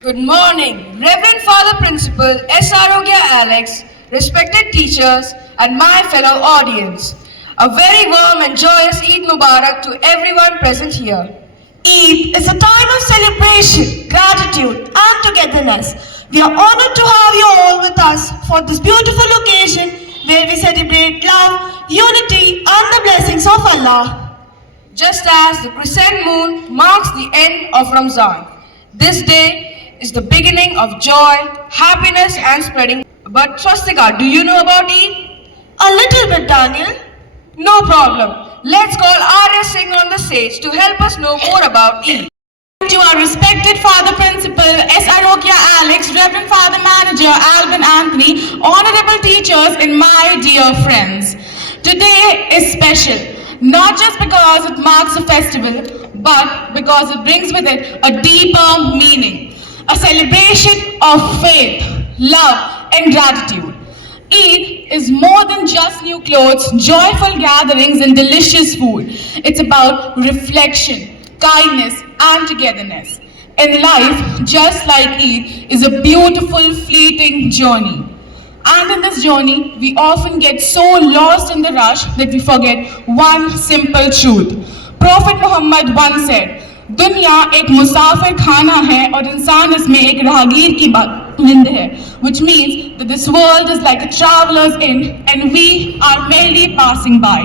Good morning, Reverend Father Principal S. Arogya Alex, respected teachers, and my fellow audience. A very warm and joyous Eid Mubarak to everyone present here. Eid is a time of celebration, gratitude, and togetherness. We are honored to have you all with us for this beautiful occasion where we celebrate love, unity, and the blessings of Allah. Just as the crescent moon marks the end of Ramzan, this day is the beginning of joy, happiness, and spreading. But Swastika, do you know about Eid? A little bit, Daniel. No problem. Let's call Arya Singh on the stage to help us know more about Eid. To our respected Father Principal S. Arokya Alex, Reverend Father Manager Alvin Anthony, honorable teachers, and my dear friends. Today is special, not just because it marks a festival, but because it brings with it a deeper meaning. A celebration of faith, love, and gratitude. Eid is more than just new clothes, joyful gatherings, and delicious food. It's about reflection, kindness, and togetherness. In life, just like Eid, is a beautiful, fleeting journey. And in this journey, we often get so lost in the rush that we forget one simple truth. Prophet Muhammad once said, दुनिया एक मुसाफिर खाना है और इंसान इसमें एक राहगीर की नींद है, which means that this world is like a traveler's inn and we are merely passing by.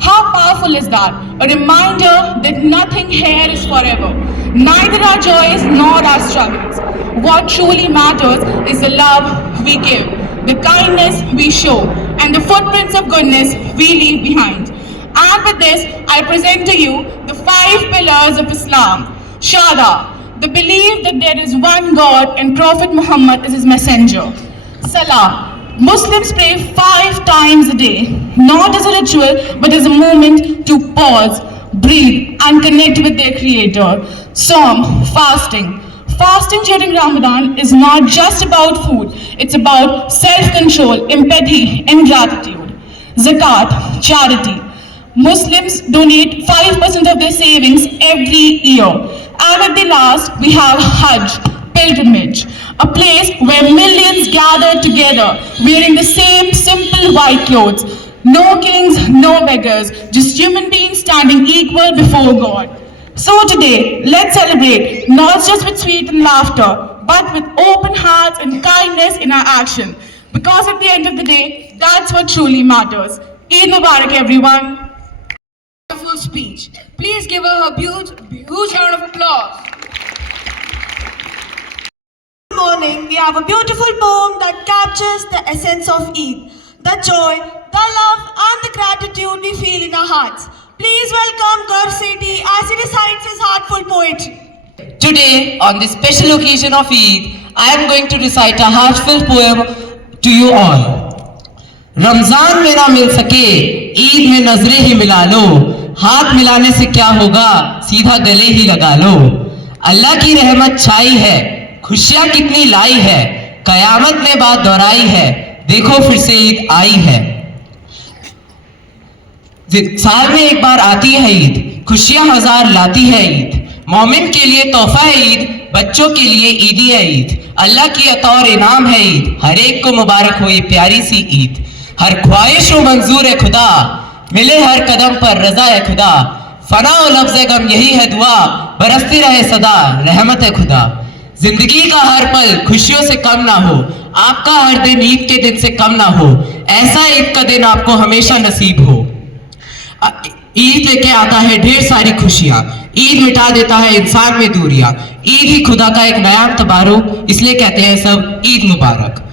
How powerful is that? A reminder that nothing here is forever, neither our joys nor our struggles. What truly matters is the love we give, the kindness we show, and the footprints of goodness we leave behind. And with this, I present to you the 5 pillars of Islam. Shahada, the belief that there is one God and Prophet Muhammad is his messenger. Salah, Muslims pray 5 times a day, not as a ritual, but as a moment to pause, breathe, and connect with their Creator. Saum, fasting. Fasting during Ramadan is not just about food, it's about self-control, empathy, and gratitude. Zakat, charity. Muslims donate 5% of their savings every year. And at the last, we have Hajj, pilgrimage, a place where millions gather together wearing the same simple white clothes. No kings, no beggars, just human beings standing equal before God. So today, let's celebrate not just with sweet and laughter, but with open hearts and kindness in our action. Because at the end of the day, that's what truly matters. Eid Mubarak, everyone. Wonderful speech. Please give her a huge round of applause. This morning, we have a beautiful poem that captures the essence of Eid, the joy, the love, and the gratitude we feel in our hearts. Please welcome Gaur Sethi as he recites his heartful poetry. Today, on this special occasion of Eid, I am going to recite a heartfelt poem to you all. Ramzan में ना मिल सके, ईद में नजरें ही मिला लो, हाथ मिलाने से क्या होगा, सीधा गले ही लगा लो। अल्लाह की रहमत छाई है, खुशियां कितनी लाई है, कयामत ने बात दोहराई है, देखो फिर से ईद आई है। साल में एक बार आती है ईद, खुशियां हजार लाती है ईद, मोमिन के लिए तोहफा है ईद, बच्चों के लिए ईदी है ईद, अल्लाह की अता और इनाम है ईद, हर एक को मुबारक हो ये प्यारी सी ईद। हर ख्वाहिश हो मंजूर है खुदा, मिले हर कदम पर रजा है खुदा, फना और लफ्ज़ गम यही है दुआ, बरसती रहे सदा रहमत है खुदा। जिंदगी का हर पल खुशियों से कम ना हो, आपका हर दिन ईद के दिन से कम ना हो, ऐसा ईद का दिन आपको हमेशा नसीब हो। ईद लेके आता है ढेर सारी खुशियां, ईद मिटा देता है इंसान में दूरियां, ईद ही खुदा का एक नया तबारुक, इसलिए कहते हैं सब ईद मुबारक।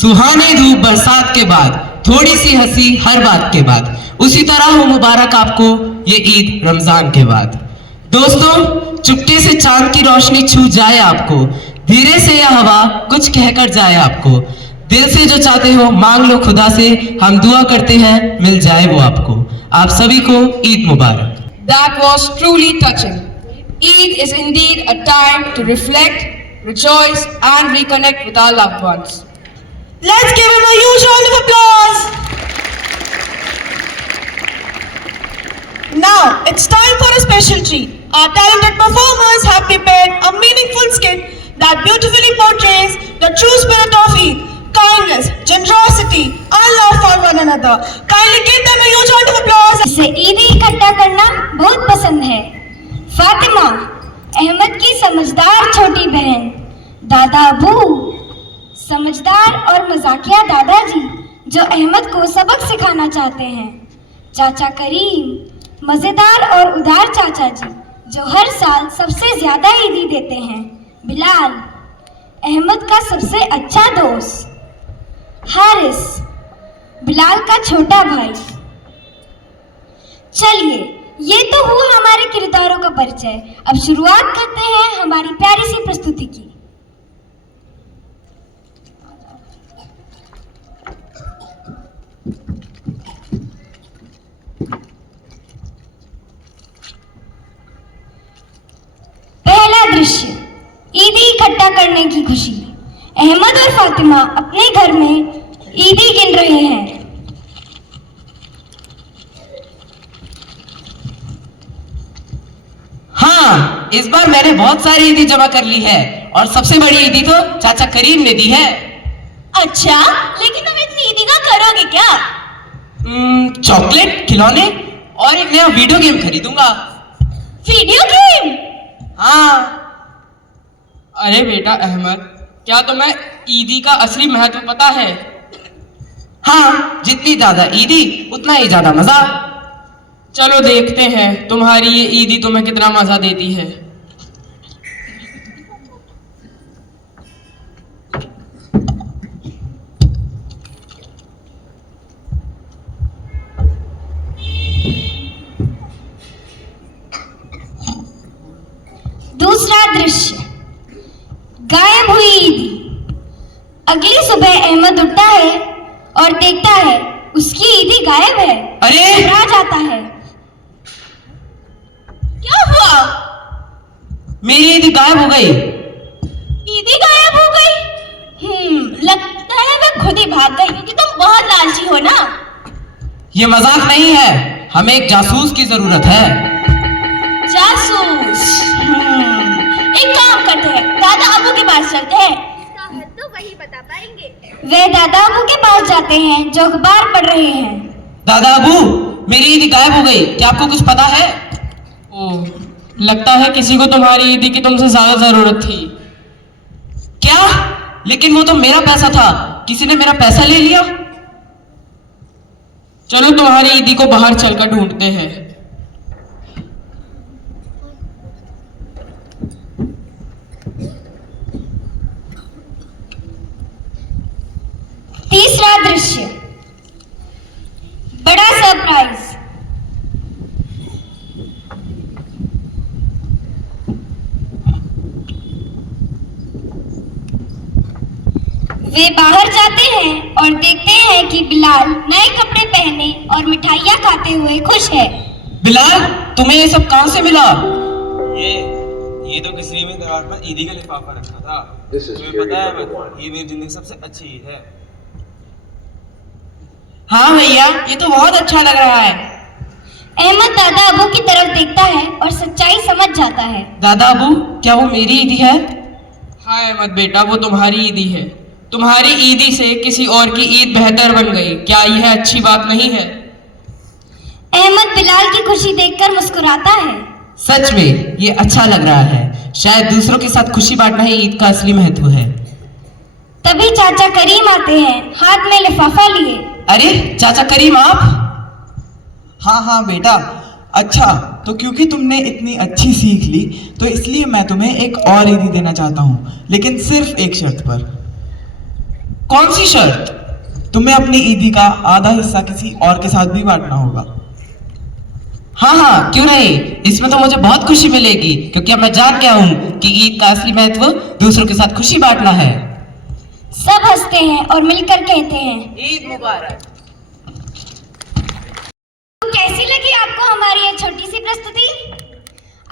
सुहानी धूप बरसात के बाद, थोड़ी सी हंसी हर बात के बाद, उसी तरह हो मुबारक आपको ये ईद रमजान के बाद। दोस्तों, चुपके से चांद की रोशनी छू जाए आपको, धीरे से यह हवा कुछ कहकर जाए आपको, दिल से जो चाहते हो मांग लो खुदा से, हम दुआ करते हैं मिल जाए वो आपको। आप सभी को ईद मुबारक। That was truly touching. Eid is indeed a time to reflect, rejoice, and reconnect with our loved ones. Let's give him a huge round of applause. Now, it's time for a special treat. Our talented performers have prepared a meaningful skit that beautifully portrays the true spirit of Eid: kindness, generosity, and love for one another. Kindly give them a huge round of applause. इसे ईदी इकट्ठा करना बहुत पसंद है। फातिमा, अहमद की समझदार छोटी बहन। दादा अबू, समझदार और मजाकिया दादाजी जो अहमद को सबक सिखाना चाहते हैं। चाचा करीम, मजेदार और उदार चाचा जी जो हर साल सबसे ज्यादा ईदी देते हैं। बिलाल, अहमद का सबसे अच्छा दोस्त। हारिस, बिलाल का छोटा भाई। चलिए, ये तो हुआ हमारे किरदारों का परिचय। अब शुरुआत करते हैं हमारी प्यारी सी प्रस्तुति की। पहला दृश्य, ईदी इकट्ठा करने की खुशी। अहमद और फातिमा अपने घर में ईदी गिन रहे हैं। हाँ, इस बार मैंने बहुत सारी ईदी जमा कर ली है और सबसे बड़ी ईदी तो चाचा करीम ने दी है। अच्छा, लेकिन तुम इतनी ईदी का करोगे क्या? चॉकलेट, खिलौने और एक नया वीडियो गेम खरीदूंगा। Video game? हाँ। अरे बेटा अहमद, क्या तुम्हें ईदी का असली महत्व पता है? हाँ, जितनी ज्यादा ईदी उतना ही ज्यादा मजा। चलो देखते हैं तुम्हारी ये ईदी तुम्हें कितना मजा देती है। दूसरा दृश्य, गायब हुई ईदी। अगली सुबह अहमद उठता है और देखता है उसकी ईदी गायब है। अरे! घबरा जाता है। क्या हुआ? मेरी ईदी गायब हो गई। ईदी गायब हो गई? लगता है मैं खुद ही भाग गई क्योंकि तुम बहुत लालची हो ना। ये मजाक नहीं है, हमें एक जासूस की जरूरत है। जासूस? एक काम करते हैं, दादा अबू के पास चलते हैं। तो वही बता पाएंगे। वे दादा अबू के पास जाते हैं जो अखबार पढ़ रहे हैं। दादा अबू, मेरी ईदी गायब हो गई, क्या आपको कुछ पता है? ओह, लगता है किसी को तुम्हारी ईदी की तुमसे ज्यादा जरूरत थी। क्या? लेकिन वो तो मेरा पैसा था, किसी ने मेरा पैसा ले लिया। चलो तुम्हारी ईदी को बाहर चलकर ढूंढते हैं। तीसरा दृश्य, बड़ा सरप्राइज। वे बाहर जाते हैं और देखते हैं कि बिलाल नए कपड़े पहने और मिठाइयाँ खाते हुए खुश है। बिलाल, तुम्हें ये सब कहाँ से मिला? ये तो किसी ने दीवार पर ईदी का लिफाफा रखा था। तुम्हें पता है अहमद, ये मेरी जिंदगी की सबसे अच्छी ईद है। हाँ भैया, ये तो बहुत अच्छा लग रहा है। अहमद दादा अबू की तरफ देखता है और सच्चाई समझ जाता है। दादा अबू, क्या वो मेरी ईदी है? हाँ अहमद बेटा, वो तुम्हारी ईदी है। तुम्हारी ईदी से किसी और की ईद बेहतर बन गई, क्या यह अच्छी बात नहीं है? अहमद बिलाल की खुशी देखकर मुस्कुराता है। सच में ये अच्छा लग रहा है। शायद दूसरों के साथ खुशी बांटना ही ईद का असली महत्व है। तभी चाचा करीम आते हैं, हाथ में लिफाफा लिए। अरे चाचा करीम, आप? हाँ बेटा। अच्छा, तो क्योंकि तुमने इतनी अच्छी सीख ली तो इसलिए मैं तुम्हें एक और ईदी देना चाहता हूँ, लेकिन सिर्फ एक शर्त पर। कौन सी शर्त? तुम्हें अपनी ईदी का आधा हिस्सा किसी और के साथ भी बांटना होगा। हाँ, क्यों नहीं। इसमें तो मुझे बहुत खुशी मिलेगी क्योंकि अब मैं जान गया हूँ कि ईद का असली महत्व दूसरों के साथ खुशी बांटना है। सब हंसते हैं और मिलकर कहते हैं, ईद मुबारक। कैसी लगी आपको हमारी ये छोटी सी प्रस्तुति?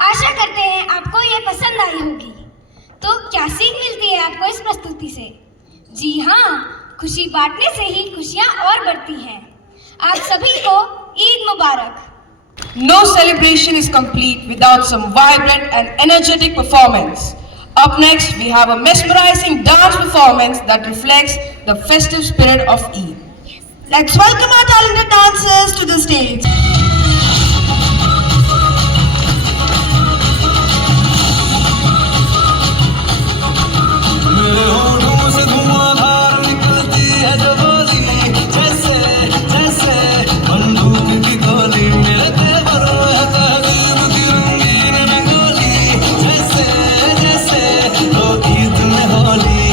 आशा करते हैं आपको ये पसंद आई होगी। तो क्या सीख मिलती है आपको इस प्रस्तुति से? जी हाँ, खुशी बांटने से ही खुशियाँ और बढ़ती हैं। आप सभी को ईद मुबारक। No celebration is complete without some vibrant and energetic performance. Up next, we have a mesmerizing dance performance that reflects the festive spirit of Eid. Let's welcome our talented dancers to the stage. मेरे होठों से धुआंधार निकलती है जब बोली, जैसे जैसे बंदूक की गोली। मेरे तेवर है तहजीब की रंगीन रंगोली, जैसे जैसे तो ईद में होली।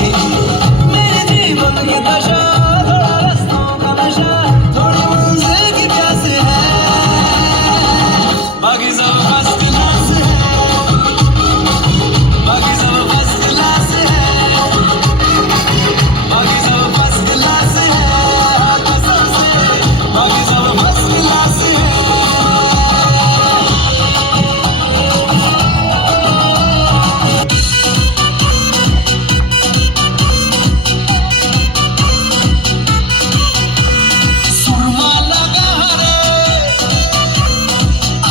मेरे जीवन की दशा थोड़ा रस्तों का नशा, थोड़ी मंजिल की प्यास है, बाकी सब फर्स्ट क्लास है, बाकी सब फर्स्ट क्लास है, बाकी सब फर्स्ट क्लास है, कसम से बाकी सब फर्स्ट क्लास है। सुरमा लगा रे,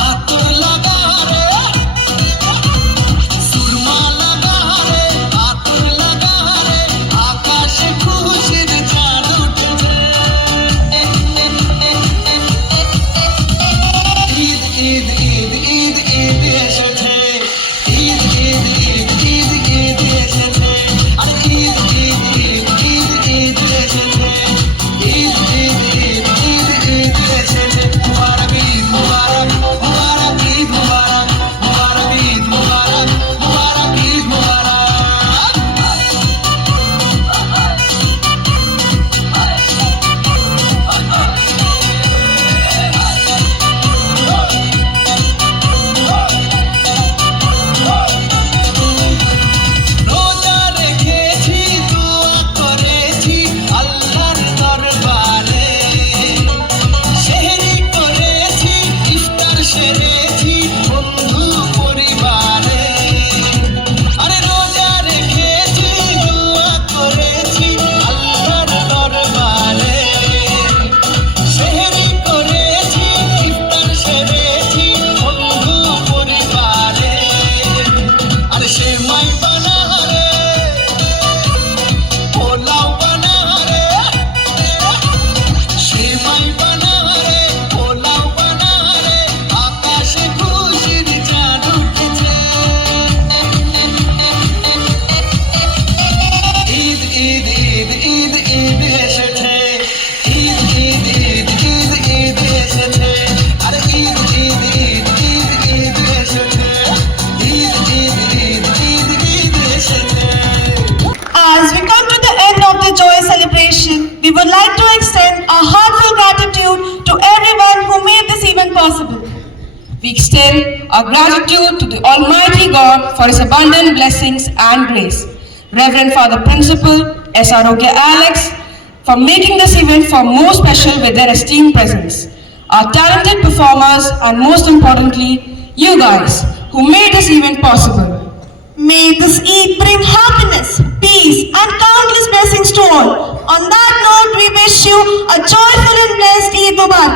आतुर लगा रे, सुरमा लगा रे, आतुर लगा रे, आकाश खुशिर चाँद उठे। ईद ईद ईद ईद ईद एसेছে, ईद ईद ईद ईद ईद एसेছে, अरे ईद ईद ईद ईद ईद एसेছে, ईद ईद ईद ईद ईद एसेছে। मुबारक ईद मुबारक, मुबारक ईद मुबारक, मुबारक ईद मुबारक, मुबारक ईद मुबारक। রোজা রেখেছি, দোয়া করেছি আল্লাহর দরবারে, সেহরি করেছি, ইফতার সেরেছি বন্ধু পরিবারে। আরে রোজা রেখেছি, দোয়া করেছি আল্লাহর দরবারে, সেহরি করেছি, ইফতার সেরেছি বন্ধু পরিবারে। আরে সেমাই বানা রে, পোলাও বানা রে, সেমাই বানা রে, পোলাও বানা রে, আকাশে খুশির চাঁদ উঠেছে। ঈদ ঈদ ঈদ ঈদ ঈদ এসেছে, ঈদ ঈদ ঈদ ঈদ ঈদ এসেছে, আরে ঈদ ঈদ ঈদ ঈদ ঈদ এসেছে, ঈদ ঈদ ঈদ ঈদ ঈদ এসেছে। As we come to the end of the joy celebration, we would like to extend our heartfelt gratitude to everyone who made this event possible. We extend our gratitude to the Almighty God for His abundant blessings and grace. Reverend Father Principal S. Arogya Alex for making this event for more special with their esteemed presence. Our talented performers and most importantly, you guys who made this event possible. May this Eid bring happiness, peace, and countless blessings to all. On that note, we wish you a joyful and blessed Eid Mubarak.